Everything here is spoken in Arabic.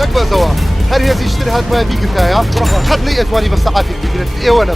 نكبة زوا هر هزي اشتري هاد ما بيقتايا خد لي اتواني بس ساعات بيقرت ايه وانا